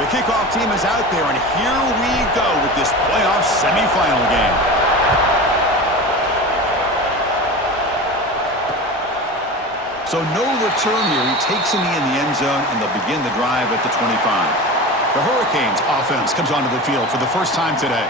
The kickoff team is out there, and here we go with this playoff semifinal game. So no return here. He takes in the end zone, and they'll begin the drive at the 25. The Hurricanes offense comes onto the field for the first time today.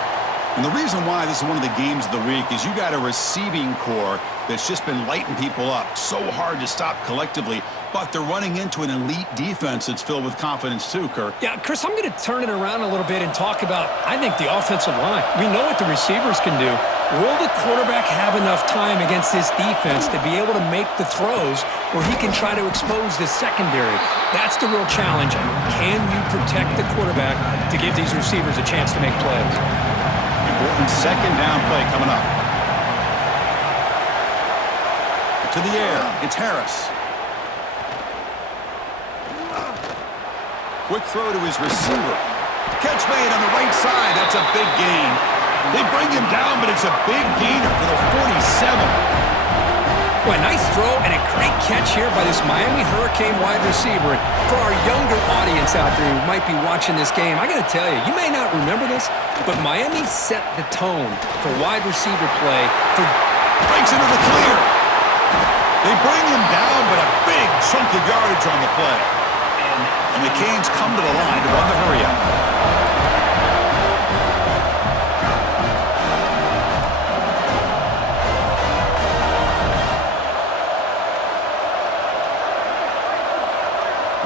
And the reason why this is one of the games of the week is you got a receiving core that's just been lighting people up. So hard to stop collectively, but they're running into an elite defense that's filled with confidence too, Kirk. Yeah, Chris, I'm going to turn it around a little bit and talk about, I think, the offensive line. We know what the receivers can do. Will the quarterback have enough time against this defense to be able to make the throws where he can try to expose this secondary? That's the real challenge. Can you protect the quarterback to give these receivers a chance to make plays? Important second down play coming up. To the air, it's Harris. Quick throw to his receiver. Catch made on the right side. That's a big gain. They bring him down, but it's a big gainer for the 47. Well, a nice throw and a great catch here by this Miami Hurricane wide receiver. For our younger audience out there who might be watching this game, I got to tell you, you may not remember this, but Miami set the tone for wide receiver play. Breaks into the clear. They bring him down, but a big chunk of yardage on the play. And the Canes come to the line to run the hurry-up.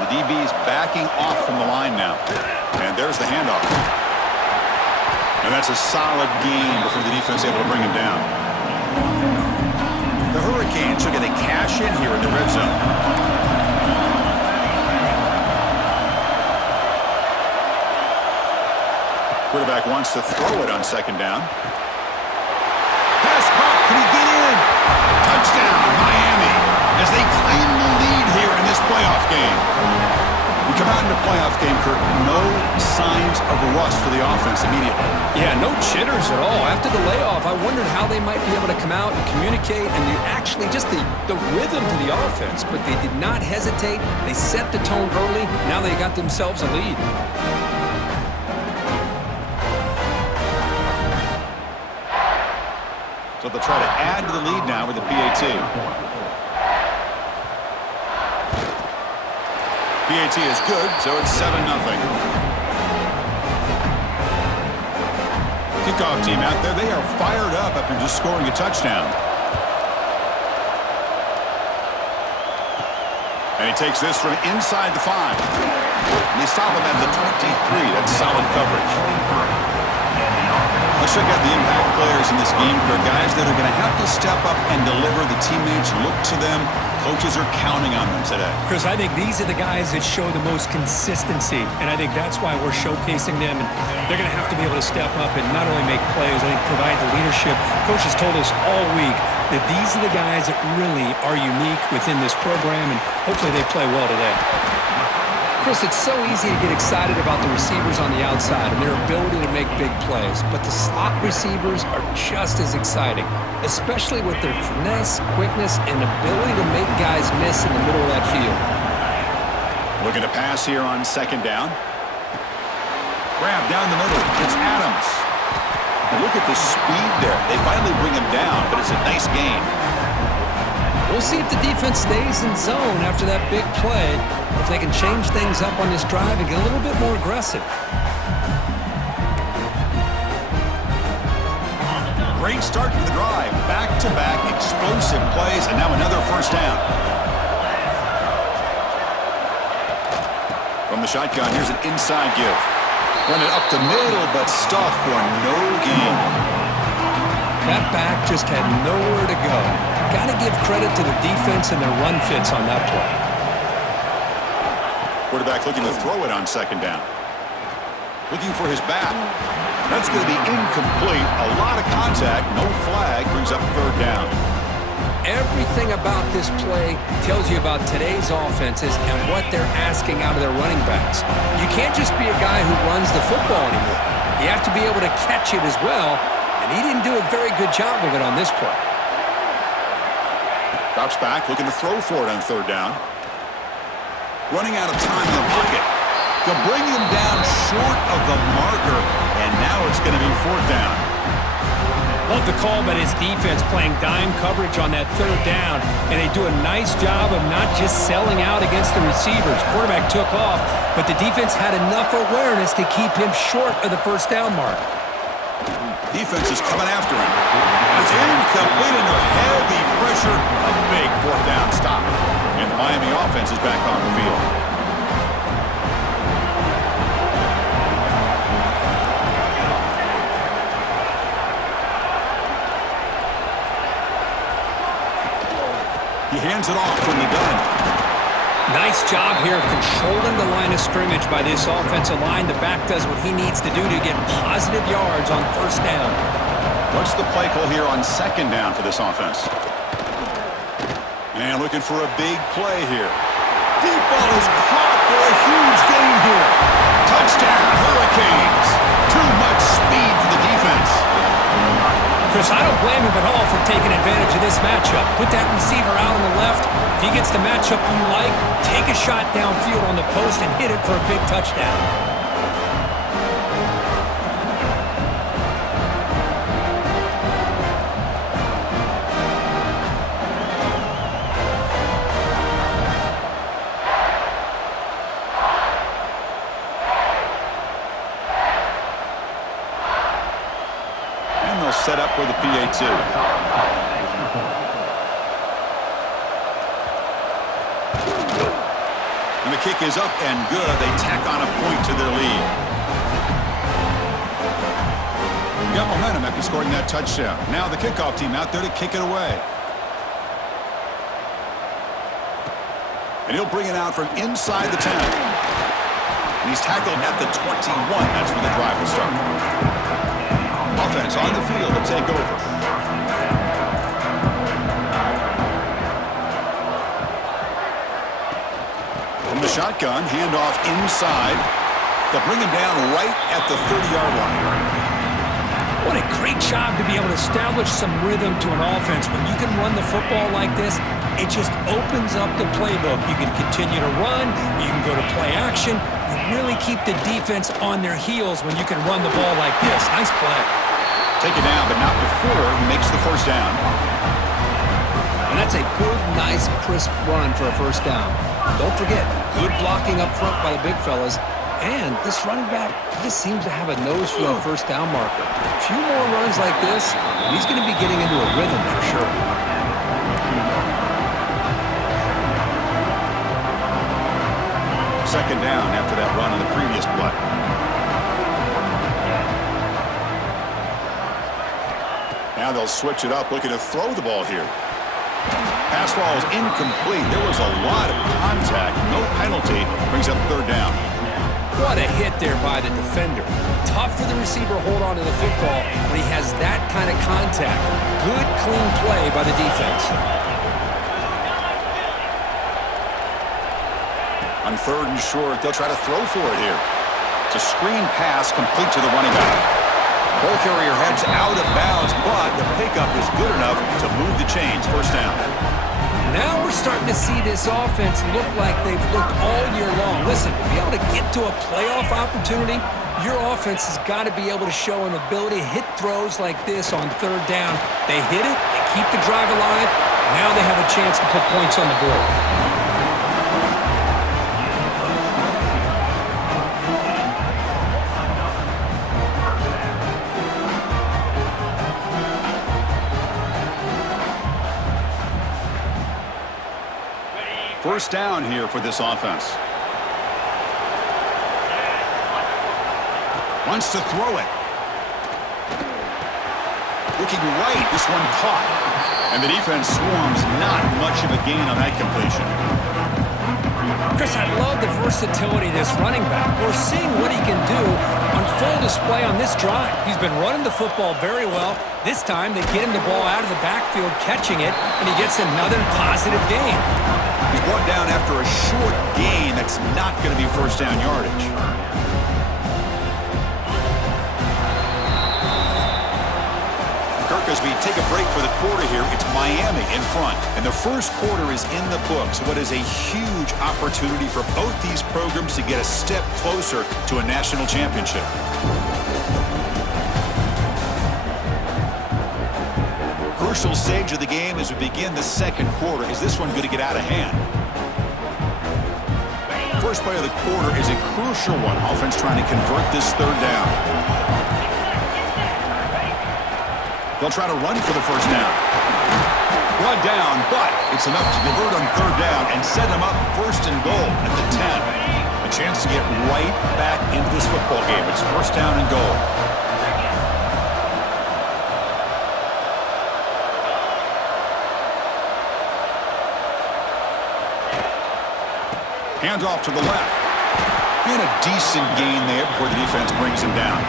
The DB's backing off from the line now. And there's the handoff. And that's a solid gain before the defense is able to bring him down. The Hurricanes are going to cash in here in the red zone. Quarterback wants to throw it on second down. Pass caught. Can he get in? Touchdown, Miami, as they claim the lead here in this playoff game. We come out into playoff game, Kirk. No signs of a rust for the offense immediately. Yeah, no jitters at all. After the layoff, I wondered how they might be able to come out and communicate and actually just the rhythm to the offense. But they did not hesitate. They set the tone early. Now they got themselves a lead. So they'll try to add to the lead now with the PAT. PAT is good, so it's 7-0. Kickoff team out there, they are fired up after just scoring a touchdown. And he takes this from inside the 5. And they stop him at the 23. That's solid coverage. Let's check out the impact players in this game for guys that are going to have to step up and deliver. The teammates look to them. Coaches are counting on them today. Chris, I think these are the guys that show the most consistency, and I think that's why we're showcasing them. And they're going to have to be able to step up and not only make plays, I think provide the leadership. Coach has told us all week that these are the guys that really are unique within this program, and hopefully they play well today. Chris, it's so easy to get excited about the receivers on the outside and their ability to make big plays, but the slot receivers are just as exciting, especially with their finesse, quickness, and ability to make guys miss in the middle of that field. Looking to pass here on second down. Grab down the middle. It's Adams. And look at the speed there. They finally bring him down, but it's a nice gain. We'll see if the defense stays in zone after that big play, if they can change things up on this drive and get a little bit more aggressive. Great start to the drive. Back-to-back explosive plays, and now another first down. From the shotgun, here's an inside give. Run it up the middle, but stuffed for no gain. That back just had nowhere to go. Got to give credit to the defense and their run fits on that play. Quarterback looking to throw it on second down. Looking for his back. That's going to be incomplete. A lot of contact. No flag. Brings up third down. Everything about this play tells you about today's offenses and what they're asking out of their running backs. You can't just be a guy who runs the football anymore. You have to be able to catch it as well, and he didn't do a very good job of it on this play. Drops back, looking to throw for it on third down. Running out of time in the pocket. They'll bring him down short of the marker, and now it's going to be fourth down. Love the call by his defense playing dime coverage on that third down, and they do a nice job of not just selling out against the receivers. Quarterback took off, but the defense had enough awareness to keep him short of the first down mark. Defense is coming after him. It's incomplete under heavy pressure. A big fourth down stop. And the Miami offense is back on the field. He hands it off from the gun. Nice job here of controlling the line of scrimmage by this offensive line. The back does what he needs to do to get positive yards on first down. What's the play call here on second down for this offense? And looking for a big play here. Deep ball is caught for a huge gain here. Touchdown, Hurricanes. Too much speed for the defense. Chris, I don't blame him at all for taking advantage of this matchup. Put that receiver out on the left. If he gets the matchup you like, take a shot downfield on the post and hit it for a big touchdown. And they'll set up for the PA2. And the kick is up and good. They tack on a point to their lead. Got momentum after scoring that touchdown. Now the kickoff team out there to kick it away. And he'll bring it out from inside the 10. And he's tackled at the 21. That's where the drive will start. Offense on the field to take over. From the shotgun, handoff inside. They'll bring him down right at the 30-yard line. What a great job to be able to establish some rhythm to an offense. When you can run the football like this, it just opens up the playbook. You can continue to run. You can go to play action. You really keep the defense on their heels when you can run the ball like this. Nice play. Take it down, but not before he makes the first down. And that's a good, nice, crisp run for a first down. Don't forget, good blocking up front by the big fellas. And this running back just seems to have a nose for a first down marker. A few more runs like this, and he's going to be getting into a rhythm for sure. Second down after that run on the previous play. Now they'll switch it up, looking to throw the ball here. Pass ball is incomplete. There was a lot of contact. No penalty. Brings up third down. What a hit there by the defender. Tough for the receiver to hold on to the football when he has that kind of contact. Good, clean play by the defense. On third and short, they'll try to throw for it here. It's a screen pass complete to the running back. Ball carrier heads out of bounds, but the pickup is good enough to move the chains. First down. Now we're starting to see this offense look like they've looked all year long. Listen, to be able to get to a playoff opportunity, your offense has got to be able to show an ability to hit throws like this on third down. They hit it, they keep the drive alive. Now they have a chance to put points on the board. First down here for this offense. Wants to throw it. Looking right, this one caught. And the defense swarms, not much of a gain on that completion. Chris, I love the versatility of this running back. We're seeing what he can do on full display on this drive. He's been running the football very well. This time, they get him the ball out of the backfield, catching it, and he gets another positive gain. He's brought down after a short gain. That's not going to be first down yardage. as we take a break for the quarter here. It's Miami in front, and the first quarter is in the books. What is a huge opportunity for both these programs to get a step closer to a national championship. Crucial stage of the game as we begin the second quarter. Is this one going to get out of hand? First play of the quarter is a crucial one. Offense trying to convert this third down. They'll try to run for the first down. Run down, but it's enough to convert on third down and set them up first and goal at the 10. A chance to get right back into this football game. It's first down and goal. Hand off to the left. And a decent gain there before the defense brings him down.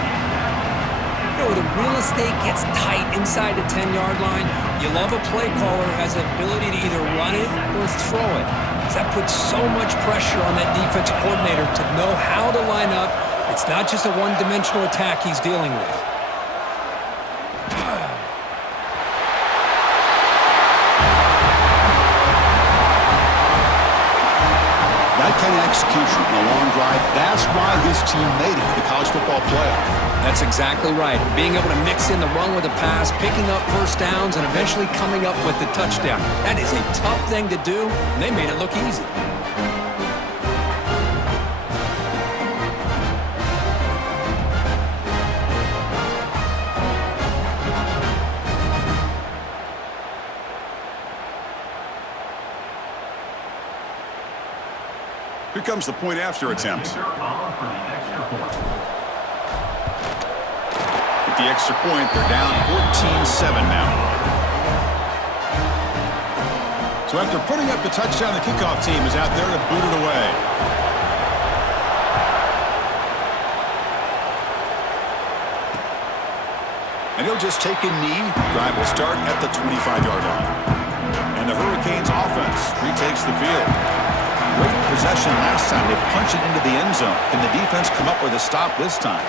You know, the real estate gets tight inside the 10-yard line. You love a play caller who has the ability to either run it or throw it. Because that puts so much pressure on that defensive coordinator to know how to line up. It's not just a one-dimensional attack he's dealing with. That kind of execution in a long drive, that's why this team made it to the college football playoff. That's exactly right. Being able to mix in the run with the pass, picking up first downs, and eventually coming up with the touchdown. That is a tough thing to do, and they made it look easy. Here comes the point after attempt. With the extra point, they're down 14-7 now. So after putting up the touchdown, the kickoff team is out there to boot it away. And he'll just take a knee. Drive will start at the 25-yard line. And the Hurricanes offense retakes the field. Great possession last time. They punch it into the end zone. Can the defense come up with a stop this time?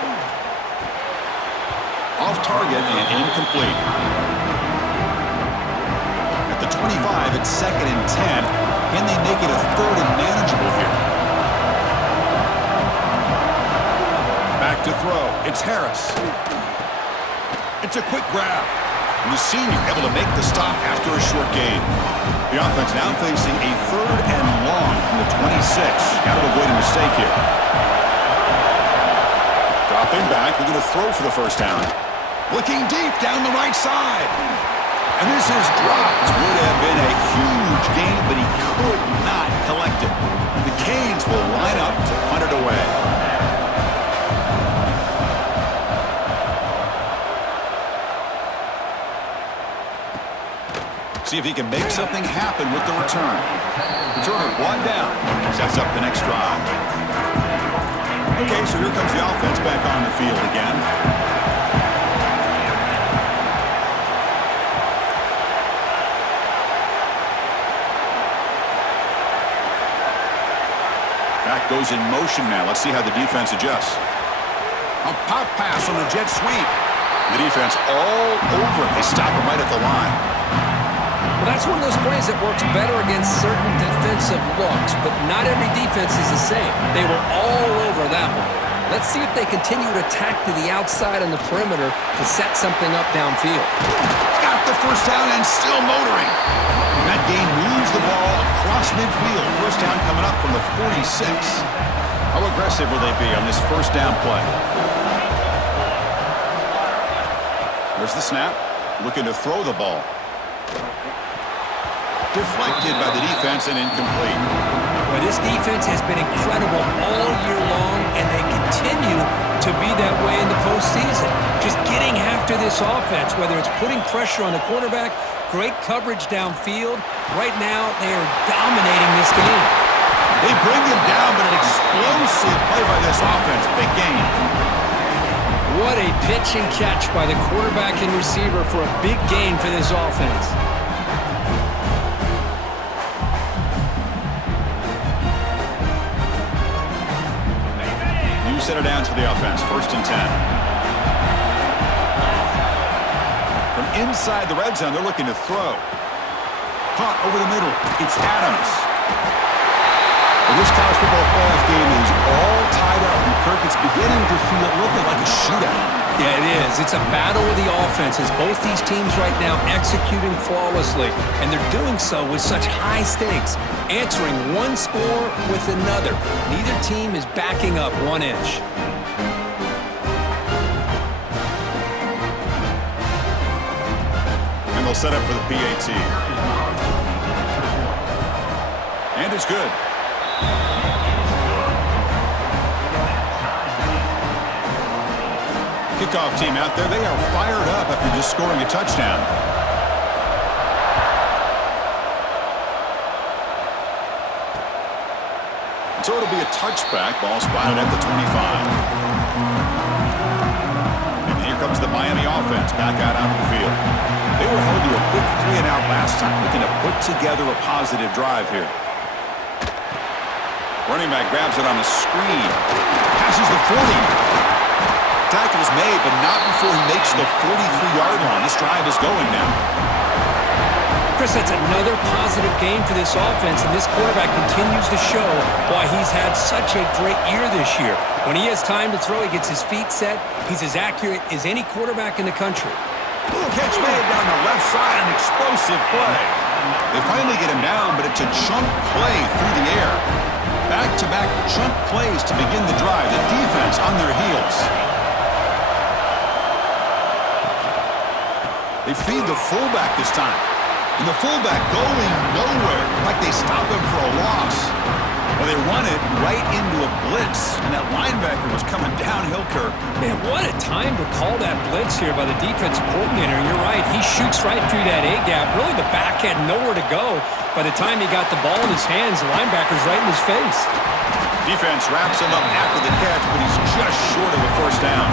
Off target and incomplete. At the 25, it's 2nd and 10. Can they make it a 3rd and manageable here? Back to throw. It's Harris. It's a quick grab. And the senior able to make the stop after a short gain. The offense now facing a 3rd and long from the 26. Got to avoid a mistake here. Dropping back, looking to throw for the first down. Looking deep down the right side. And this is dropped. Would have been a huge gain, but he could not collect it. The Canes will line up to punt it away. See if he can make something happen with the return. Returner brought down. Sets up the next drive. Okay, so here comes the offense back on the field again. Back goes in motion now. Let's see how the defense adjusts. A pop pass on a jet sweep. The defense all over it. They stop him right at the line. Well, that's one of those plays that works better against certain defensive looks, but not every defense is the same. They were all over that one. Let's see if they continue to attack to the outside on the perimeter to set something up downfield. Got the first down and still motoring. And that gain moves the ball across midfield. First down coming up from the 46. How aggressive will they be on this first down play? There's the snap. Looking to throw the ball. Deflected by the defense and incomplete. Well, this defense has been incredible all year long, and they continue to be that way in the postseason. Just getting after this offense, whether it's putting pressure on the quarterback, great coverage downfield. Right now, they are dominating this game. They bring him down, but an explosive play by this offense. Big gain. What a pitch and catch by the quarterback and receiver for a big gain for this offense. Center down to the offense. 1st and 10. From inside the red zone. They're looking to throw. Caught over the middle. It's Adams. Well, this college football playoff game is all tied up. And Kirk, it's beginning to feel a little bit like a shootout. Yeah, it is. It's a battle of the offenses. Both these teams right now executing flawlessly, and they're doing so with such high stakes, answering one score with another. Neither team is backing up 1 inch. And they'll set up for the PAT. And it's good. Kickoff team out there. They are fired up after just scoring a touchdown. So it'll be a touchback. Ball spotted at the 25. And here comes the Miami offense back out onto the field. They were held to a quick 3-and-out last time, looking to put together a positive drive here. Running back grabs it on the screen. Passes the 40. Tackle is made, but not before he makes the 43-yard line. This drive is going now. Chris, that's another positive game for this offense, and this quarterback continues to show why he's had such a great year this year. When he has time to throw, he gets his feet set. He's as accurate as any quarterback in the country. Little catch made down the left side, an explosive play. They finally get him down, but it's a chunk play through the air. Back-to-back chunk plays to begin the drive. The defense on their heels. They feed the fullback this time. And the fullback going nowhere. Like they stop him for a loss. Well, they run it right into a blitz. And that linebacker was coming downhill, Kirk. Man, what a time to call that blitz here by the defensive coordinator. And you're right, he shoots right through that A-gap. Really, the back had nowhere to go. By the time he got the ball in his hands, the linebacker's right in his face. Defense wraps him up after the catch, but he's just short of a first down.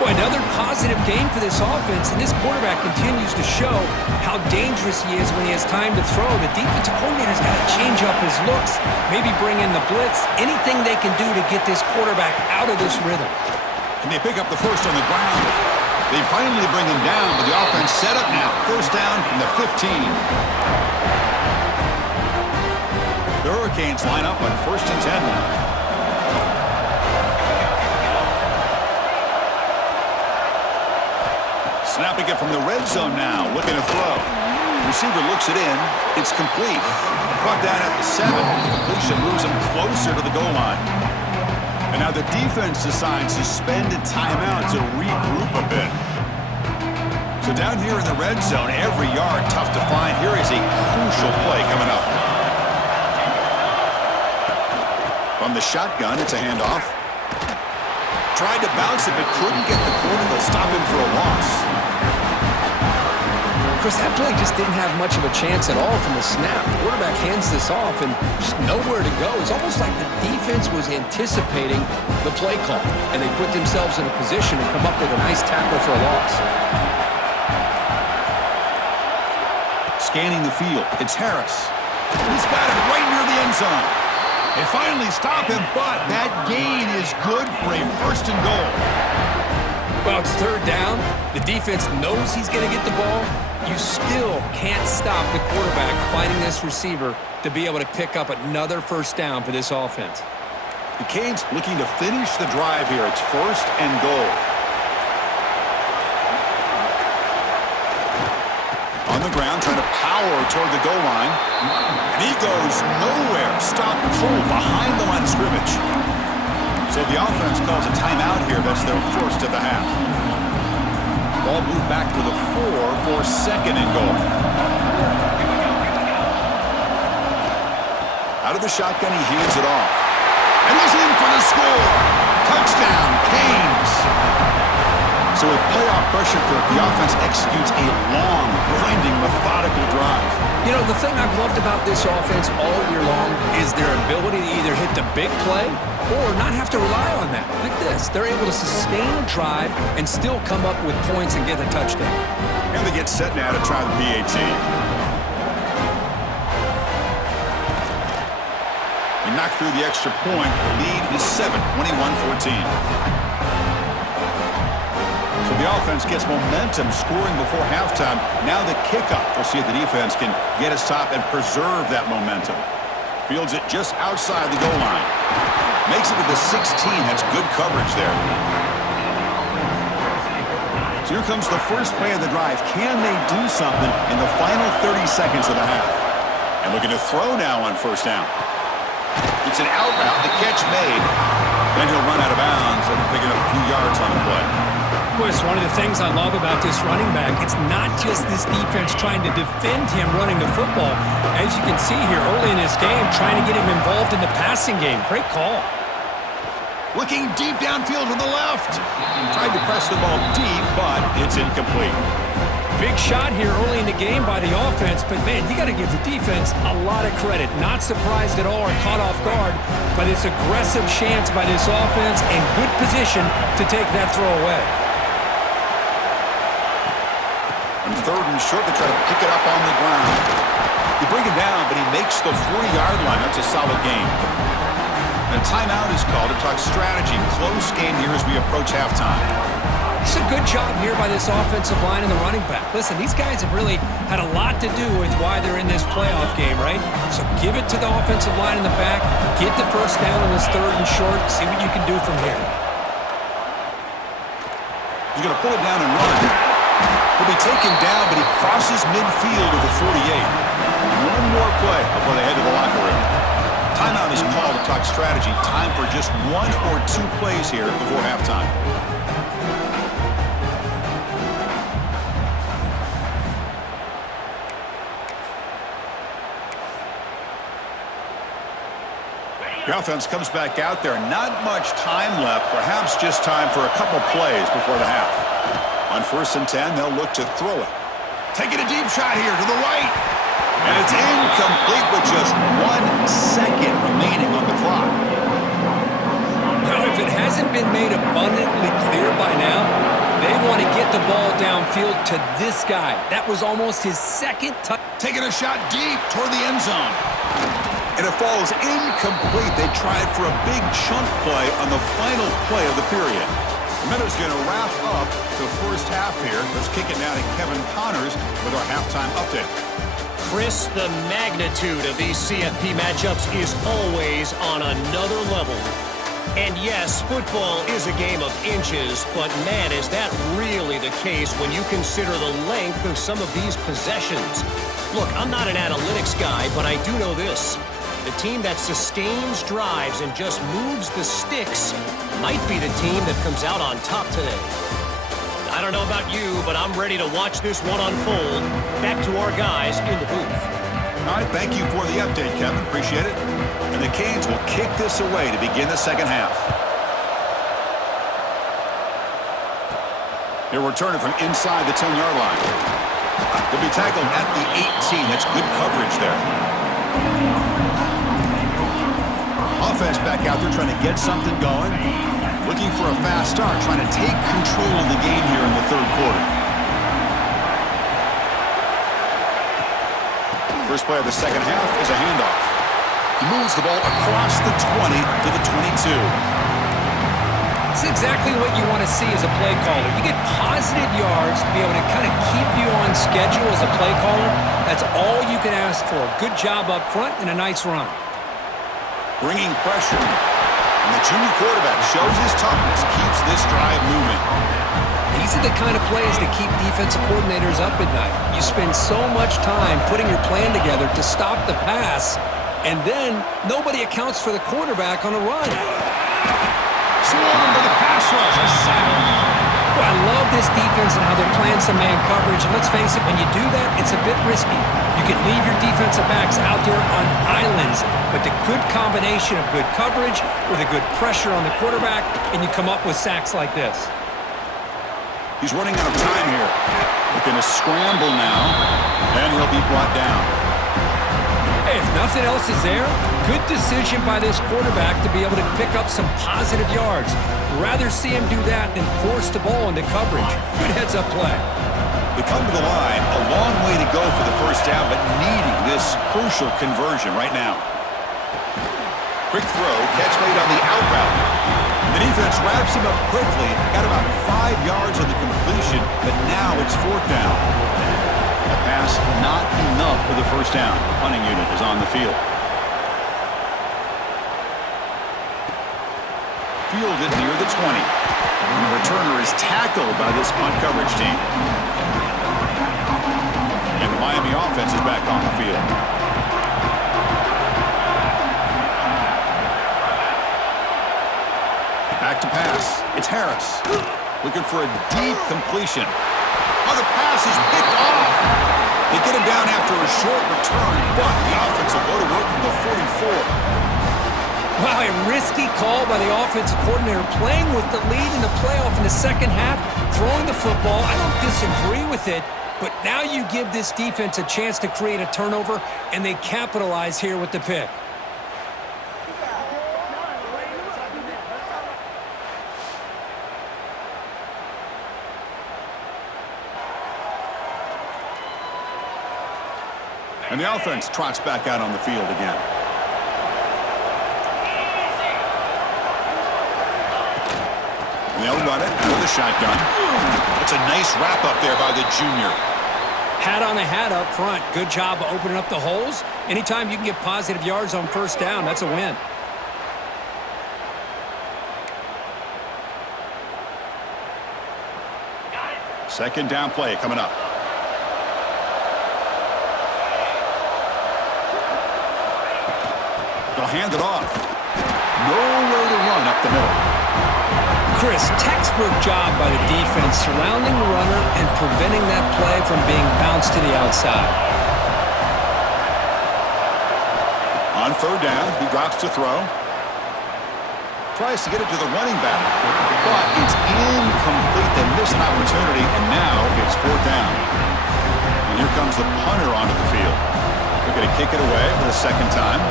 Boy, another positive game for this offense, and this quarterback continues to show how dangerous he is when he has time to throw. The defensive coordinator's got to change up his looks, maybe bring in the blitz, anything they can do to get this quarterback out of this rhythm. And they pick up the first on the ground. They finally bring him down, but the offense set up now. First down from the 15. The Hurricanes line up on 1st and 10 now. Snapping it from the red zone now, looking to throw. Receiver looks it in. It's complete. Brought down at the 7. The completion moves him closer to the goal line. And now the defense decides to spend a timeout to regroup a bit. So down here in the red zone, every yard tough to find. Here is a crucial play coming up. From the shotgun, it's a handoff. Tried to bounce it, but couldn't get the corner. They'll stop him for a loss. Chris, that play just didn't have much of a chance at all from the snap. The quarterback hands this off and just nowhere to go. It's almost like the defense was anticipating the play call, and they put themselves in a position to come up with a nice tackle for a loss. Scanning the field, it's Harris. He's got it right near the end zone. They finally stop him, but that gain is good for a 1st and goal. Well, it's 3rd down. The defense knows he's going to get the ball. You still can't stop the quarterback finding this receiver to be able to pick up another 1st down for this offense. The Canes looking to finish the drive here. It's 1st and goal. On the ground, trying to power toward the goal line. And he goes nowhere. Stop cold behind the line of scrimmage. So the offense calls a timeout here. That's their 1st of the half. Ball moved back to the 4 for 2nd and goal. Out of the shotgun, he hands it off. And he's in for the score. Touchdown, Canes. So with playoff pressure, Kirk, the offense executes a long, grinding, methodical drive. You know, the thing I've loved about this offense all year long is their ability to either hit the big play or not have to rely on that. Like this, they're able to sustain a drive and still come up with points and get a touchdown. And they get set now to try the PAT. They knock through the extra point. The lead is 7, 21-14. So the offense gets momentum scoring before halftime. Now the kickoff. We'll see if the defense can get a stop and preserve that momentum. Fields it just outside the goal line. Makes it to the 16. That's good coverage there. So here comes the first play of the drive. Can they do something in the final 30 seconds of the half? And looking to throw now on first down. It's an out route. The catch made. Then he'll run out of bounds and picking up a few yards on the play. Boy, it's one of the things I love about this running back. It's not just this defense trying to defend him running the football. As you can see here early in this game, trying to get him involved in the passing game. Great call. Looking deep downfield to the left. Tried to press the ball deep, but it's incomplete. Big shot here early in the game by the offense, but man, you got to give the defense a lot of credit. Not surprised at all or caught off guard by this aggressive chance by this offense and good position to take that throw away. On third and short, they try to pick it up on the ground. They bring him down, but he makes the 40-yard line. That's a solid gain. And a timeout is called to talk strategy. Close game here as we approach halftime. It's a good job here by this offensive line and the running back. Listen, these guys have really had a lot to do with why they're in this playoff game, right? So give it to the offensive line in the back, get the first down on this third and short, see what you can do from here. He's going to pull it down and run. He'll be taken down, but he crosses midfield of the 48. One more play before they head to the locker room. Timeout is called to talk strategy. Time for just one or two plays here before halftime. The offense comes back out there. Not much time left. Perhaps just time for a couple plays before the half. On 1st and 10, they'll look to throw it. Taking a deep shot here to the right. And it's incomplete with just 1 second remaining on the clock. Well, if it hasn't been made abundantly clear by now, they want to get the ball downfield to this guy. That was almost his second touch. Taking a shot deep toward the end zone. And it falls incomplete. They tried for a big chunk play on the final play of the period. The Meadows going to wrap up the first half here. Let's kick it now to Kevin Connors with our halftime update. Chris, the magnitude of these CFP matchups is always on another level. And yes, football is a game of inches, but man, is that really the case when you consider the length of some of these possessions. Look, I'm not an analytics guy, but I do know this. The team that sustains drives and just moves the sticks might be the team that comes out on top today. I don't know about you, but I'm ready to watch this one unfold. Back to our guys in the booth. All right, thank you for the update, Kevin. Appreciate it. And the Canes will kick this away to begin the second half. They're returning from inside the 10-yard line. They'll be tackled at the 18. That's good coverage there. Offense back out there trying to get something going. Looking for a fast start, trying to take control of the game here in the third quarter. First play of the second half is a handoff. He moves the ball across the 20 to the 22. It's exactly what you want to see as a play caller. You get positive yards to be able to kind of keep you on schedule as a play caller. That's all you can ask for. Good job up front and a nice run. Bringing pressure. And the junior quarterback shows his toughness, keeps this drive moving. These are the kind of plays that keep defensive coordinators up at night. You spend so much time putting your plan together to stop the pass, and then nobody accounts for the quarterback on a run. Swarmed by the pass rush. A sack. Well, I love this defense and how they're playing some man coverage. And let's face it, when you do that, it's a bit risky. You can leave your defensive backs out there on islands, but the good combination of good coverage with a good pressure on the quarterback, and you come up with sacks like this. He's running out of time here. Looking to scramble now, and he'll be brought down. Hey, if nothing else is there, good decision by this quarterback to be able to pick up some positive yards. Rather see him do that than force the ball into coverage. Good heads-up play. They come to the line, a long way to go for the first down, but needing this crucial conversion right now. Quick throw, catch made on the out route. The defense wraps Sweeps him up quickly. Got about 5 yards on the completion, but now it's 4th down. A pass not enough for the first down. Punting unit is on the field. Fielded near the 20. And the returner is tackled by this punt coverage team. And the Miami offense is back on the field. Back to pass. It's Harris. Looking for a deep completion. Oh, the pass is picked off. They get him down after a short return, but the offense will go to work from the 44. Wow, a risky call by the offensive coordinator, playing with the lead in the playoff in the second half, throwing the football. I don't disagree with it, but now you give this defense a chance to create a turnover, and they capitalize here with the pick. And the offense trots back out on the field again. And they'll run it out of the shotgun. It's a nice wrap up there by the junior. Hat on the hat up front. Good job of opening up the holes. Anytime you can get positive yards on first down, that's a win. Second down play coming up. They'll hand it off. Nowhere to run up the middle. Chris, textbook job by the defense surrounding the runner and preventing that play from being bounced to the outside. On third down, he drops to throw. Tries to get it to the running back, but it's incomplete. They miss an opportunity, and now it's 4th down. And here comes the punter onto the field. They're going to kick it away for the second time.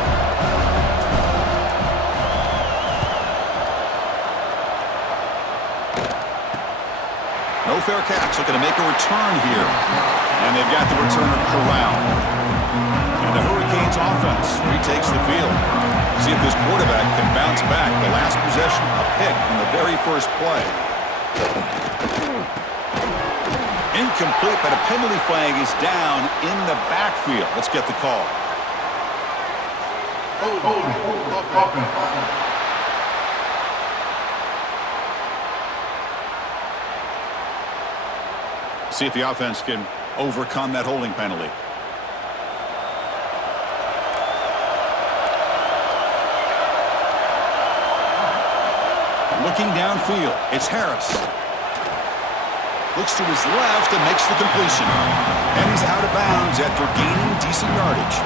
No fair catch. Looking to make a return here. And they've got the returner corralled. And the Hurricanes offense retakes the field. See if this quarterback can bounce back. The last possession, a pick in the very first play. Incomplete, but a penalty flag is down in the backfield. Let's get the call. See if the offense can overcome that holding penalty. Looking downfield, it's Harris. Looks to his left and makes the completion. And he's out of bounds after gaining decent yardage.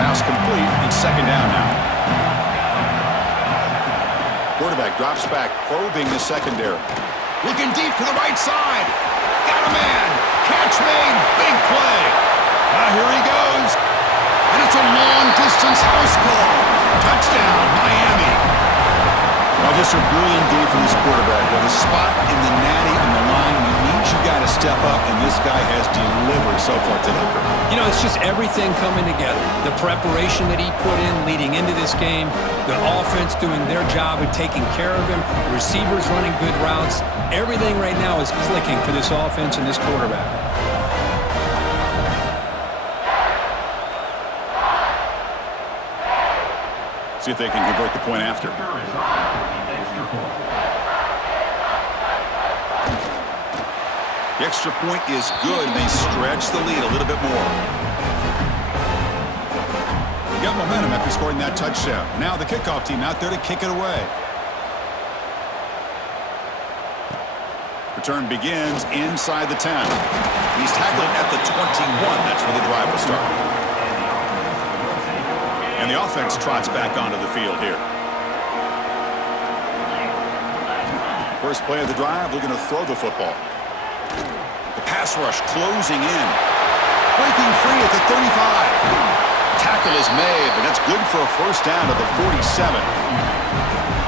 Pass complete, and second down now. Quarterback drops back, probing the secondary. Looking deep to the right side. Got a man. Catch made. Big play. Here he goes. And it's a long-distance house call. Touchdown, Miami. Well, just a brilliant day for this quarterback. With a spot in the natty on the line, it means you got to step up, and this guy has delivered so far today. You know, it's just everything coming together. The preparation that he put in leading into this game, the offense doing their job of taking care of him, the receivers running good routes. Everything right now is clicking for this offense and this quarterback. See if they can convert the point after. The extra point is good, and they stretch the lead a little bit more. They got momentum after scoring that touchdown. Now the kickoff team out there to kick it away. Return begins inside the 10. He's tackled at the 21. That's where the drive will start. And the offense trots back onto the field here. First play of the drive, looking to throw the football. The pass rush closing in. Breaking free at the 35. Tackle is made, but that's good for a first down at the 47.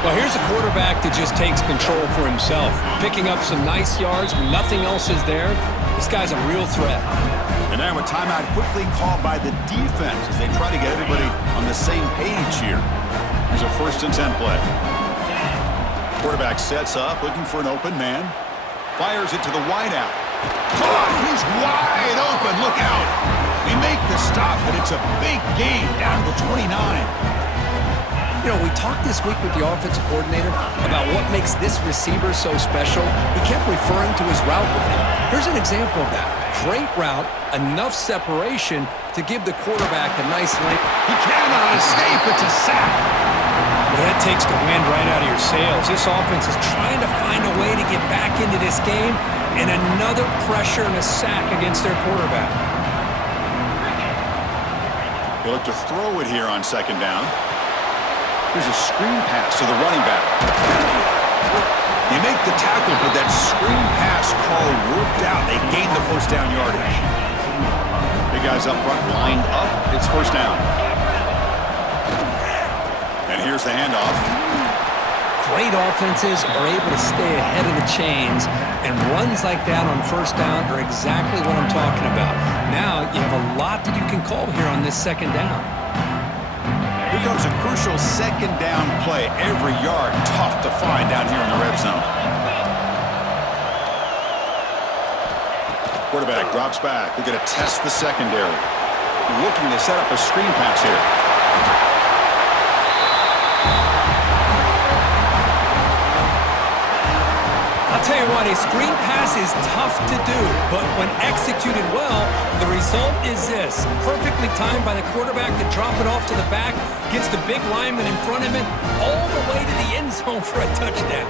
Well, here's a quarterback that just takes control for himself. Picking up some nice yards when nothing else is there. This guy's a real threat. And now a timeout quickly called by the defense as they try to get everybody on the same page here. Here's a 1st and 10 play. Quarterback sets up, looking for an open man. Fires it to the wideout. Caught! He's wide open. Look out. They make the stop, but it's a big gain down to the 29. You know, we talked this week with the offensive coordinator about what makes this receiver so special. He kept referring to his route running. Here's an example of that. Great route, enough separation to give the quarterback a nice length. He cannot escape. It's a sack. Well, that takes the wind right out of your sails. This offense is trying to find a way to get back into this game, and another pressure and a sack against their quarterback. They look to throw it here on second down. Here's a screen pass to the running back. They make the tackle, but that screen pass call worked out. They gained the first down yardage. Big guys up front lined up. It's first down. And here's the handoff. Great offenses are able to stay ahead of the chains, and runs like that on first down are exactly what I'm talking about. Now you have a lot that you can call here on this second down. Here comes a crucial second down play. Every yard tough to find down here in the red zone. Quarterback drops back. We're going to test the secondary. Looking to set up a screen pass here. I'll tell you what, a screen pass is tough to do, but when executed well, the result is this. Perfectly timed by the quarterback to drop it off to the back, gets the big lineman in front of him, all the way to the end zone for a touchdown.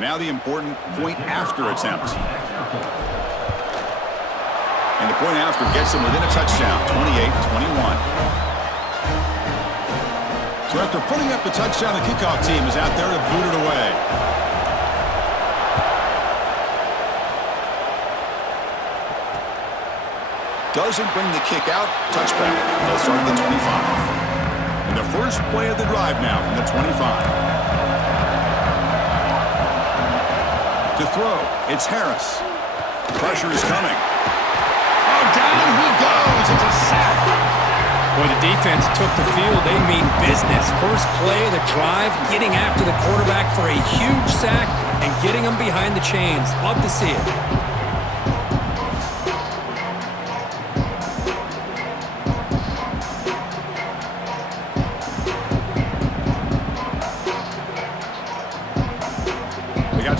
Now the important point after attempt. And the point after gets them within a touchdown, 28-21. So after putting up the touchdown, the kickoff team is out there to boot it away. Doesn't bring the kick out, touchback. They'll start at the 25. And the first play of the drive now from the 25. To throw, it's Harris. Pressure is coming. Oh, down he goes. It's a sack. Well, the defense took the field. They mean business. First play of the drive, getting after the quarterback for a huge sack and getting him behind the chains. Love to see it.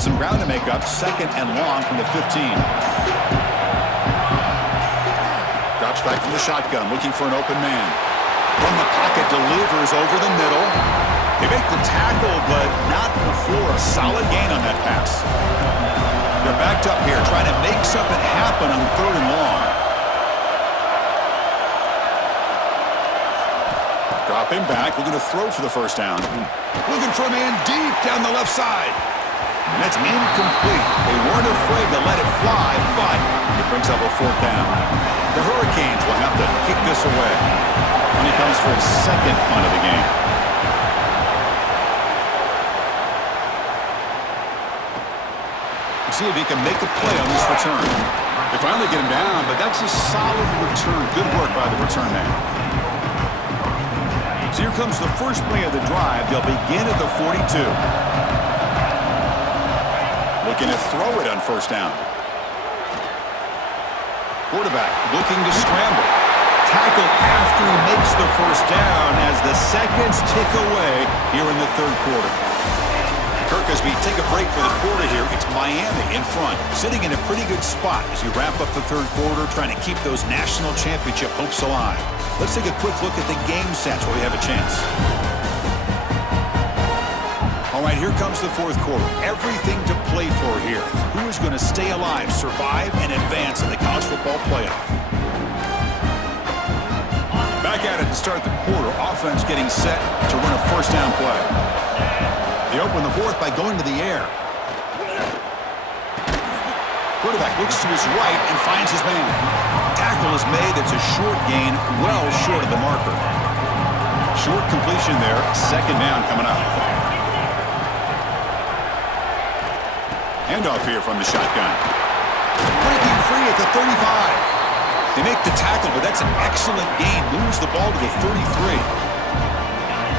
Some ground to make up, second and long from the 15. Drops back from the shotgun, looking for an open man. From the pocket, delivers over the middle. They make the tackle, but not before a solid gain on that pass. They're backed up here, trying to make something happen on third and long. Dropping back, looking to throw for the first down. Looking for a man deep down the left side. And that's incomplete. They weren't afraid to let it fly, but it brings up a fourth down. The Hurricanes will have to kick this away. And he comes for his second punt of the game. We'll see if he can make a play on this return. They finally get him down, but that's a solid return. Good work by the return man. So here comes the first play of the drive. They'll begin at the 42. Looking to throw it on first down. Quarterback looking to scramble. Tackle after he makes the first down as the seconds tick away here in the third quarter. Kirk, as we take a break for the quarter here, it's Miami in front, sitting in a pretty good spot as you wrap up the third quarter, trying to keep those national championship hopes alive. Let's take a quick look at the game sets where we have a chance. All right, here comes the fourth quarter. Everything to play for here. Who is going to stay alive, survive, and advance in the college football playoff? Back at it to start the quarter. Offense getting set to run a first down play. They open the fourth by going to the air. Quarterback looks to his right and finds his man. Tackle is made. It's a short gain, well short of the marker. Short completion there. Second down coming up. Handoff here from the shotgun. Breaking free at the 35. They make the tackle, but that's an excellent gain. Moves the ball to the 33.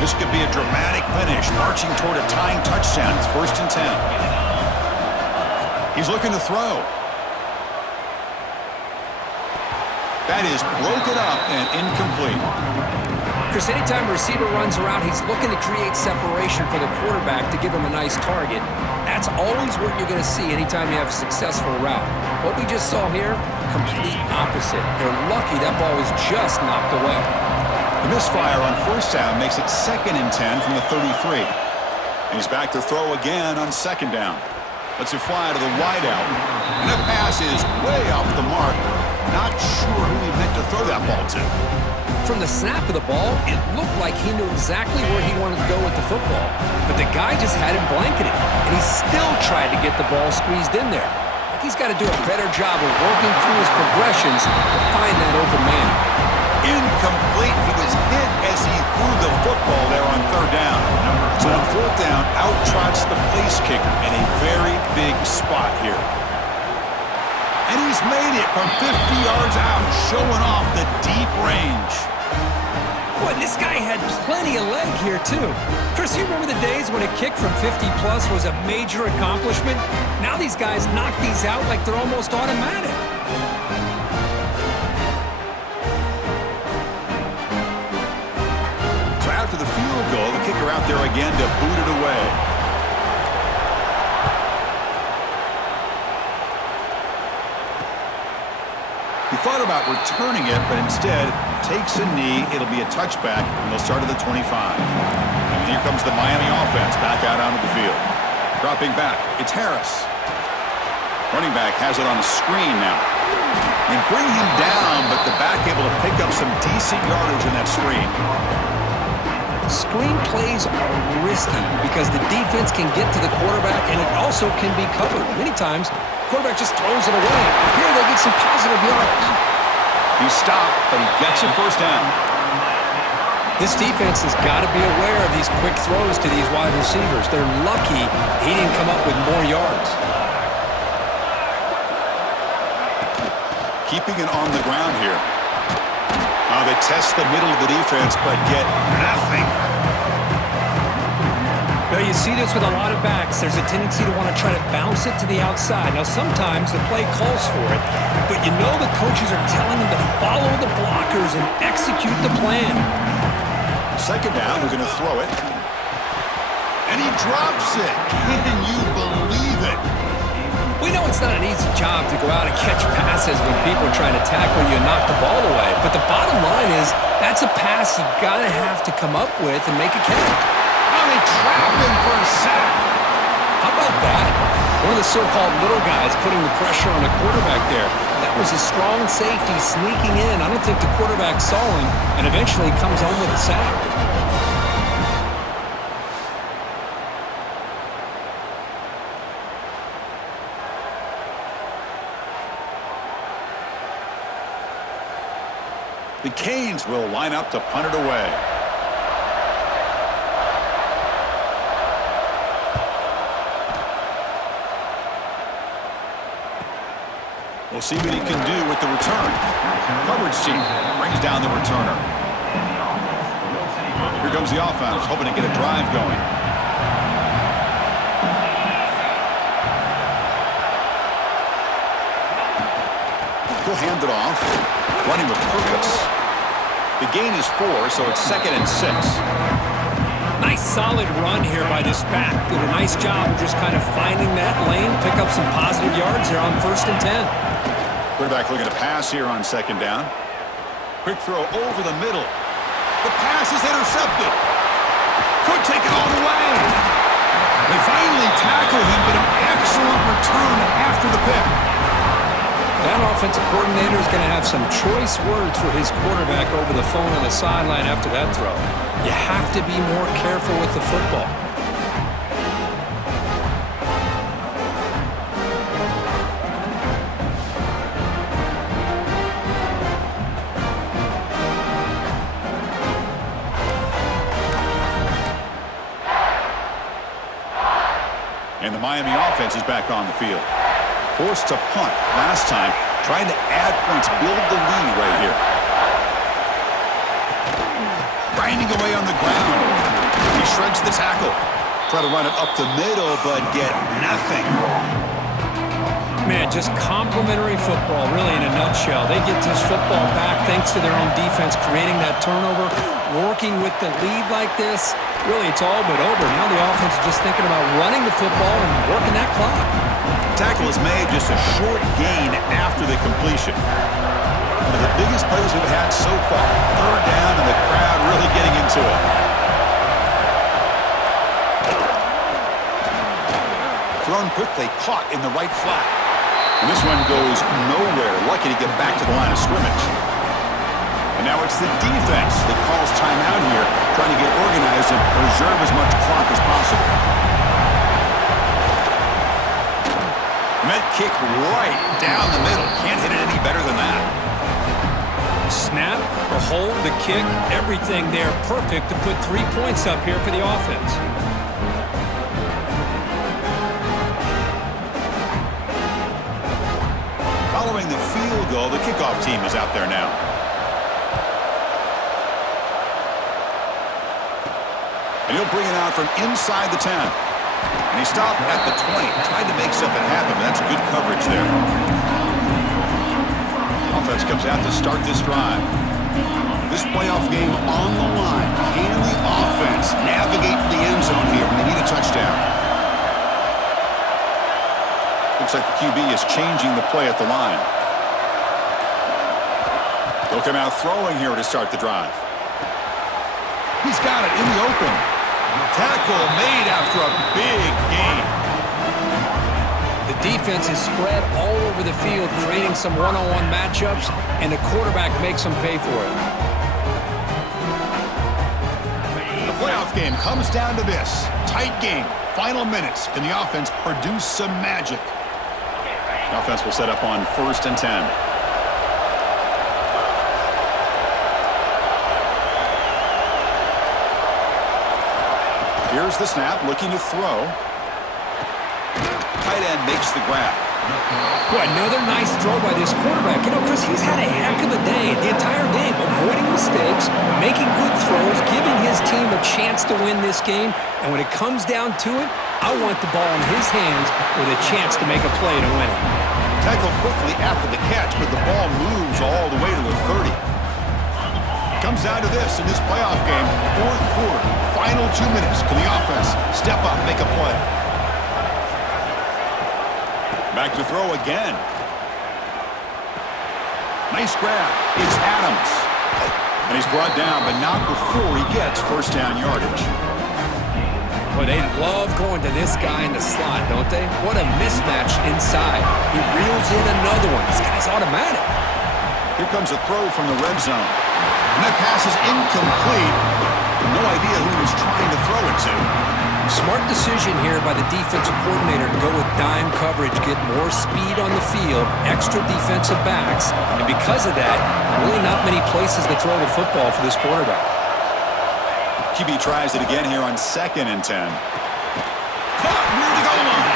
This could be a dramatic finish, marching toward a tying touchdown. It's 1st and 10. He's looking to throw. That is broken up and incomplete. Chris, anytime a receiver runs around, he's looking to create separation for the quarterback to give him a nice target. That's always what you're going to see anytime you have a successful route. What we just saw here, complete opposite. They're lucky that ball was just knocked away. The misfire on 1st down makes it 2nd and 10 from the 33. And he's back to throw again on 2nd down. Lets it fly to the wideout. And that pass is way off the mark. Not sure who he meant to throw that ball to. From the snap of the ball, it looked like he knew exactly where he wanted to go with the football. But the guy just had him blanketed, and he still tried to get the ball squeezed in there. I think he's got to do a better job of working through his progressions to find that open man. Incomplete. He was hit as he threw the football there on 3rd down. So on 4th down, out trots the place kicker in a very big spot here. And he's made it from 50 yards out, showing off the deep range. Boy, this guy had plenty of leg here, too. Chris, you remember the days when a kick from 50-plus was a major accomplishment? Now these guys knock these out like they're almost automatic. So after the field goal, the kicker out there again to boot it away. He thought about returning it, but instead takes a knee. It'll be a touchback, and they'll start at the 25. And here comes the Miami offense back out onto the field. Dropping back, it's Harris. Running back has it on the screen now. And bring him down, but the back able to pick up some decent yardage in that screen. Screen plays are risky because the defense can get to the quarterback, and it also can be covered. Many times, quarterback just throws it away. Here they get some positive yards. He stopped, but he gets a 1st down. This defense has got to be aware of these quick throws to these wide receivers. They're lucky he didn't come up with more yards. Keeping it on the ground here. They test the middle of the defense, but get nothing. Now, you see this with a lot of backs. There's a tendency to want to try to bounce it to the outside. Now, sometimes the play calls for it, but you know the coaches are telling them to follow the blockers and execute the plan. 2nd down, we're going to throw it. And he drops it. Can you believe it? We know it's not an easy job to go out and catch passes when people are trying to tackle you and knock the ball away. But the bottom line is that's a pass you got to have to come up with and make it count. Oh, they trap him for a sack. How about that? One of the so-called little guys putting the pressure on the quarterback there. That was a strong safety sneaking in. I don't think the quarterback saw him and eventually comes home with a sack. The Canes will line up to punt it away. We'll see what he can do with the return. Coverage team brings down the returner. Here comes the offense, hoping to get a drive going. He'll hand it off. Running with purpose. The gain is 4, so it's 2nd and 6. Nice solid run here by this back. Did a nice job of just kind of finding that lane, pick up some positive yards there on 1st and 10. Quarterback looking to pass here on 2nd down. Quick throw over the middle. The pass is intercepted. Could take it all the way. They finally tackle him, but an excellent return after the pick. That offensive coordinator is going to have some choice words for his quarterback over the phone on the sideline after that throw. You have to be more careful with the football. And the Miami offense is back on the field. Forced to punt last time, trying to add points, build the lead right here. Grinding away on the ground. He shreds the tackle. Try to run it up the middle, but get nothing. Man, just complimentary football, really, in a nutshell. They get this football back thanks to their own defense, creating that turnover, working with the lead like this. Really, it's all but over. Now the offense is just thinking about running the football and working that clock. Tackle is made, just a short gain after the completion. One of the biggest plays we've had so far. Third down, and the crowd really getting into it. Thrown quickly, caught in the right flat. And this one goes nowhere. Lucky to get back to the line of scrimmage. And now it's the defense that calls timeout here, trying to get organized and preserve as much clock as possible. And that kick right down the middle. Can't hit it any better than that. Snap, the hold, the kick, everything there perfect to put 3 points up here for the offense. Following the field goal, the kickoff team is out there now. And he'll bring it out from inside the 10. And he stopped at the 20, tried to make something happen, but that's good coverage there. Offense comes out to start this drive. This playoff game on the line. Can the offense navigate the end zone here when they need a touchdown? Looks like the QB is changing the play at the line. They'll come out throwing here to start the drive. He's got it in the open. Tackle made after a big gain. The defense is spread all over the field, creating some one-on-one matchups, and the quarterback makes them pay for it. The playoff game comes down to this. Tight game. Final minutes. Can the offense produce some magic? The offense will set up on 1st and 10. Here's the snap, looking to throw. Tight end makes the grab. Well, another nice throw by this quarterback, because he's had a heck of a day the entire game, avoiding mistakes, making good throws, giving his team a chance to win this game. And when it comes down to it, I want the ball in his hands with a chance to make a play to win it. Tackled quickly after the catch, but the ball moves all the way to the 30. Comes down to this in this playoff game, 4th quarter, final 2 minutes. Can the offense step up, make a play? Back to throw again. Nice grab. It's Adams. And he's brought down, but not before he gets 1st down yardage. Well, they love going to this guy in the slot, don't they? What a mismatch inside. He reels in another one. This guy's automatic. Here comes a throw from the red zone. And that pass is incomplete. No idea who he was trying to throw it to. Smart decision here by the defensive coordinator to go with dime coverage, get more speed on the field, extra defensive backs, and because of that, really not many places to throw the football for this quarterback. QB tries it again here on 2nd and 10. Caught near the goal line.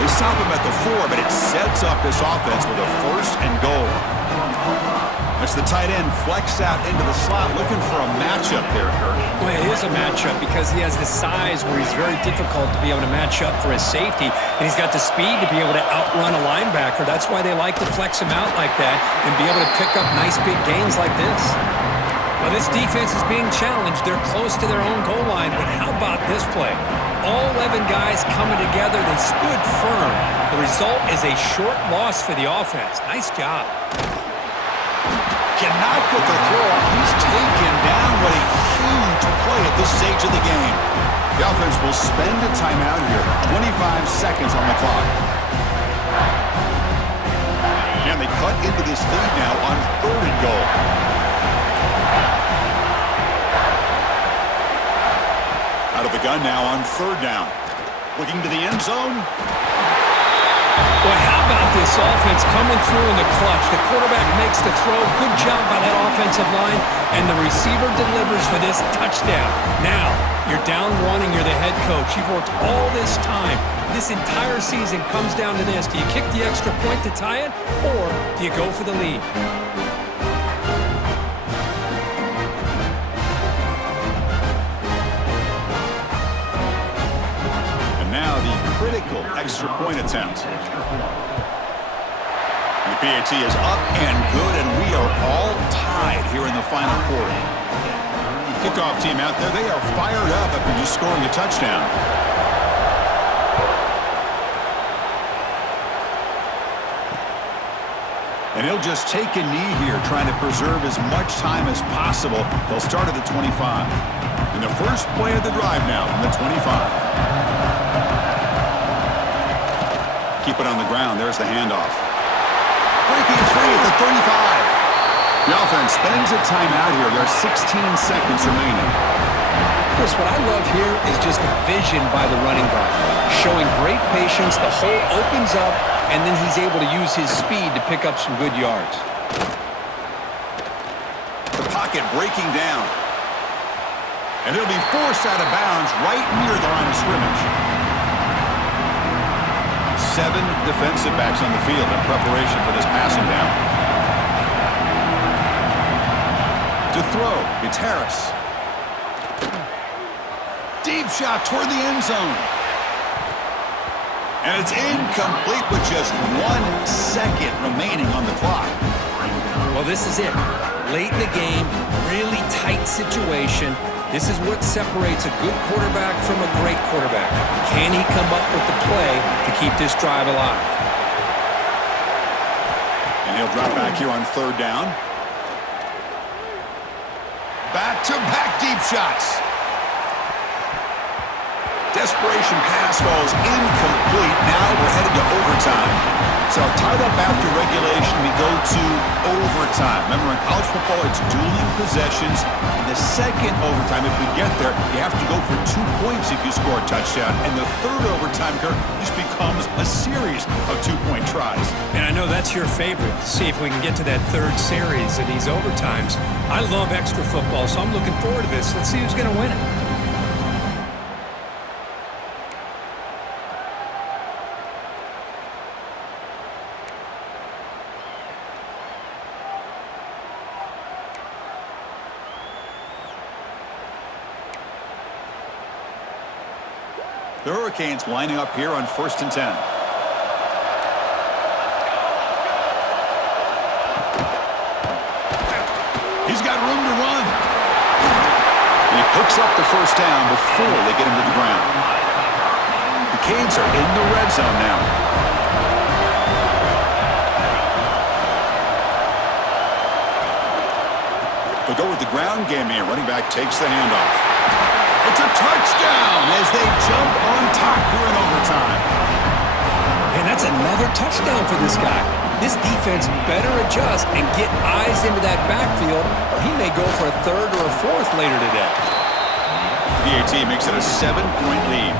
They stop him at the 4, but it sets up this offense with a 1st and goal. It's the tight end flex out into the slot, looking for a matchup there, Kurt. Well, it is a matchup because he has the size where he's very difficult to be able to match up for his safety, and he's got the speed to be able to outrun a linebacker. That's why they like to flex him out like that and be able to pick up nice big gains like this. Well, this defense is being challenged. They're close to their own goal line, but how about this play? All 11 guys coming together. They stood firm. The result is a short loss for the offense. Nice job. Cannot get the throw. He's taken down. What a huge play at this stage of the game. The offense will spend a timeout here. 25 seconds on the clock. And they cut into this lead now on 3rd and goal. Out of the gun now on 3rd down. Looking to the end zone. Well, how about this offense coming through in the clutch? The quarterback makes the throw. Good job by that offensive line. And the receiver delivers for this touchdown. Now, you're down one and you're the head coach. You've worked all this time. This entire season comes down to this. Do you kick the extra point to tie it, or do you go for the lead? And now the critical extra point attempt. The PAT is up and good, and we are all tied here in the final quarter. Kickoff team out there, they are fired up after just scoring a touchdown. And he'll just take a knee here, trying to preserve as much time as possible. They'll start at the 25. And the first play of the drive now from the 25. Keep it on the ground. There's the handoff. Breaking free at the 35. The offense spends a timeout here. There are 16 seconds remaining. Chris, what I love here is just the vision by the running back. Showing great patience, the hole opens up, and then he's able to use his speed to pick up some good yards. The pocket breaking down. And it'll be forced out of bounds right near the line of scrimmage. 7 defensive backs on the field in preparation for this passing down. To throw, it's Harris. Deep shot toward the end zone. And it's incomplete with just 1 second remaining on the clock. Well, this is it. Late in the game, really tight situation. This is what separates a good quarterback from a great quarterback. Can he come up with the play to keep this drive alive? And he'll drop back here on 3rd down. Back-to-back deep shots. Desperation pass falls incomplete. Now we're headed to overtime. So tied up after regulation, we go to overtime. Remember, in college football, it's dueling possessions. In the second overtime, if we get there, you have to go for 2 points if you score a touchdown. And the third overtime, Kirk, just becomes a series of 2-point tries. And I know that's your favorite. See if we can get to that third series of these overtimes. I love extra football, so I'm looking forward to this. Let's see who's going to win it. The Hurricanes lining up here on 1st and 10. He's got room to run. And he picks up the first down before they get him to the ground. The Canes are in the red zone now. They'll go with the ground game here. Running back takes the handoff. It's a touchdown as they jump on top here in overtime. And that's another touchdown for this guy. This defense better adjust and get eyes into that backfield, or he may go for a 3rd or a 4th later today. PAT makes it a 7-point lead.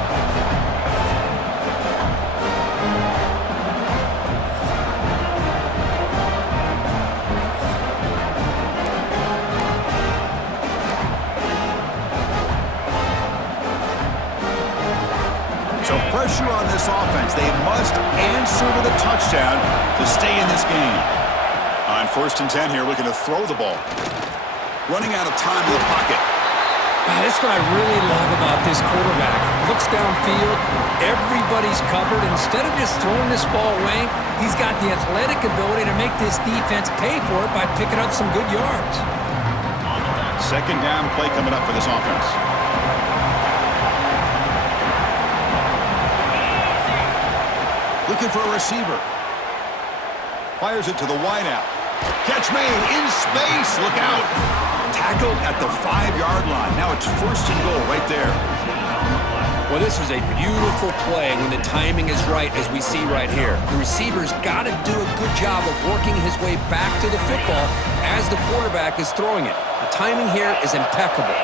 So pressure on this offense. They must answer with a touchdown to stay in this game. On 1st and 10 here, looking to throw the ball. Running out of time in the pocket. That's what I really love about this quarterback. Looks downfield, everybody's covered. Instead of just throwing this ball away, he's got the athletic ability to make this defense pay for it by picking up some good yards. 2nd down play coming up for this offense. Looking for a receiver. Fires it to the wideout. Catch made in space. Look out. Tackled at the 5-yard line. Now it's 1st and goal right there. Well, this is a beautiful play when the timing is right, as we see right here. The receiver's got to do a good job of working his way back to the football as the quarterback is throwing it. The timing here is impeccable.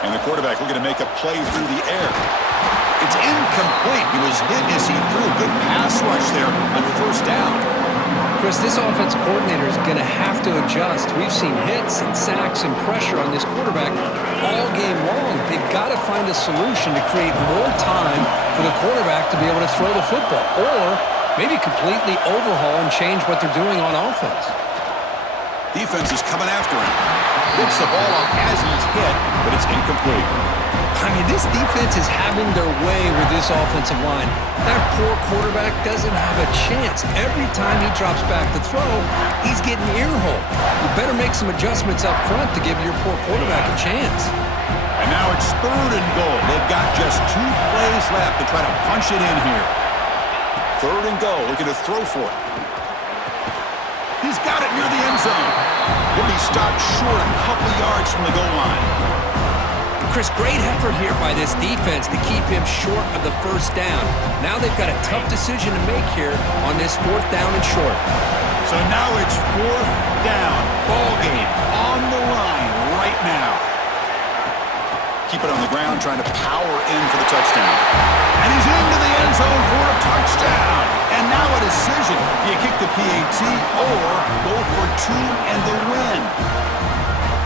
And the quarterback looking to make a play through the air. It's incomplete. He was hit as he threw a good pass rush there on first down. Chris, this offensive coordinator is going to have to adjust. We've seen hits and sacks and pressure on this quarterback all game long. They've got to find a solution to create more time for the quarterback to be able to throw the football, or maybe completely overhaul and change what they're doing on offense. Defense is coming after him. Picks the ball off as he's hit, but it's incomplete. I mean, this defense is having their way with this offensive line. That poor quarterback doesn't have a chance. Every time he drops back to throw, he's getting ear-holed. You better make some adjustments up front to give your poor quarterback a chance. And now it's 3rd and goal. They've got just 2 plays left to try to punch it in here. 3rd and goal, looking to throw for it. He's got it near the end zone. He'll be stopped short a couple yards from the goal line. Chris, great effort here by this defense to keep him short of the first down. Now they've got a tough decision to make here on this 4th down and short. So now it's 4th down. Ball game on the line right now. Keep it on the ground, trying to power in for the touchdown. And he's into the end zone for a touchdown. And now a decision. Do you kick the PAT or go for 2 and the win?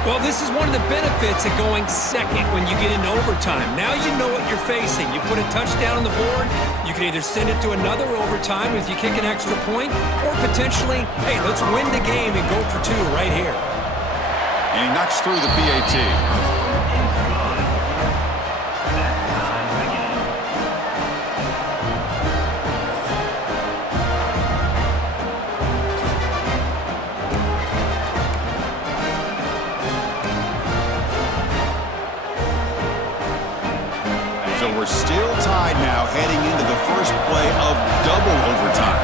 Well, this is one of the benefits of going second when you get into overtime. Now you know what you're facing. You put a touchdown on the board, you can either send it to another overtime if you kick an extra point, or potentially, hey, let's win the game and go for 2 right here. And he knocks through the PAT. So we're still tied now heading into the first play of double overtime.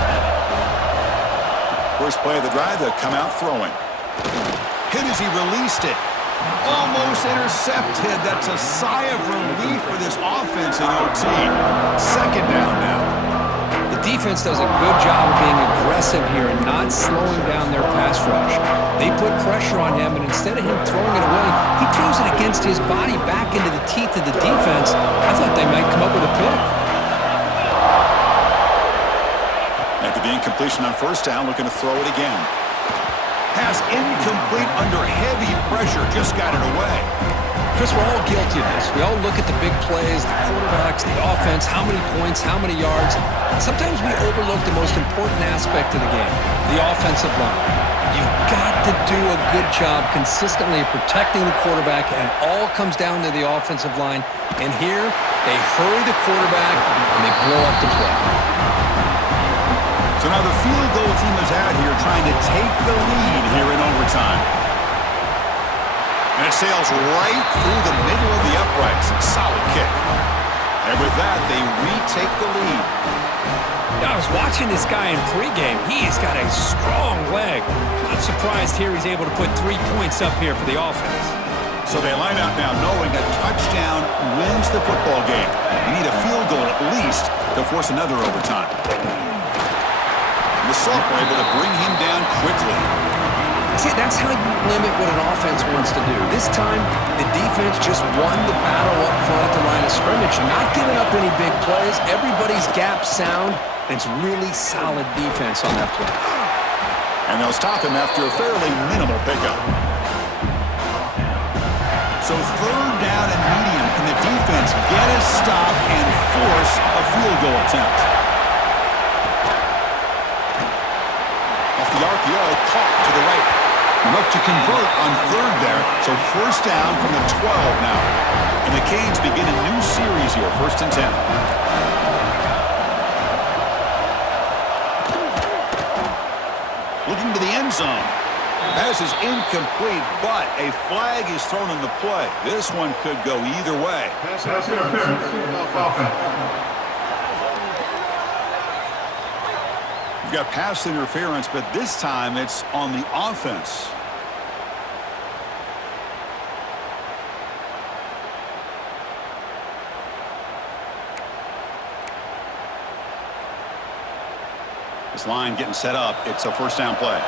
First play of the drive, they'll come out throwing. Hit as he released it. Almost intercepted. That's a sigh of relief for this offense in OT. 2nd down now. The defense does a good job of being aggressive here and not slowing down their pass rush. They put pressure on him, and instead of him throwing it away, he throws it against his body back into the teeth of the defense. I thought they might come up with a pick. After the incompletion on first down, looking to throw it again. Pass incomplete under heavy pressure, just got it away. Chris, we're all guilty of this. We all look at the big plays, the quarterbacks, the offense, how many points, how many yards. Sometimes we overlook the most important aspect of the game, the offensive line. You've got to do a good job consistently of protecting the quarterback, and it all comes down to the offensive line. And here, they hurry the quarterback, and they blow up the play. So now the field goal team is out here trying to take the lead here in overtime. And it sails right through the middle of the uprights. Solid kick. And with that, they retake the lead. I was watching this guy in pregame. He's got a strong leg. Not surprised here he's able to put 3 points up here for the offense. So they line out now knowing a touchdown wins the football game. You need a field goal at least to force another overtime. The sophomore able to bring him down quickly. See, that's how you limit what an offense wants to do. This time, the defense just won the battle up front at the line of scrimmage. Not giving up any big plays. Everybody's gap sound. It's really solid defense on that play. And they'll stop him after a fairly minimal pickup. So 3rd down and medium. Can the defense get a stop and force a field goal attempt? Off the RPO, caught to the right. Enough to convert on 3rd there. So 1st down from the 12 now. And the Canes begin a new series here, 1st and 10. Looking to the end zone. Pass is incomplete, but a flag is thrown in the play. This one could go either way. Pass interference. Offense. You've got pass interference, but this time it's on the offense. This line getting set up. It's a 1st down play.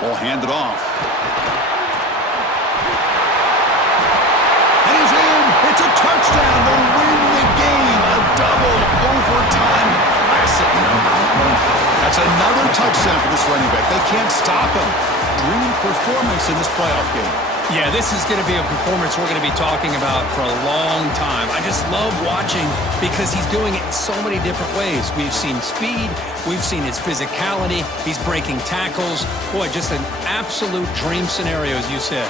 Ball handed off. And he's in. It's a touchdown to win the game. A double overtime classic. That's another touchdown for this running back. They can't stop him. Dream performance in this playoff game. Yeah, this is going to be a performance we're going to be talking about for a long time. I just love watching because he's doing it in so many different ways. We've seen speed. We've seen his physicality. He's breaking tackles. Boy, just an absolute dream scenario, as you said.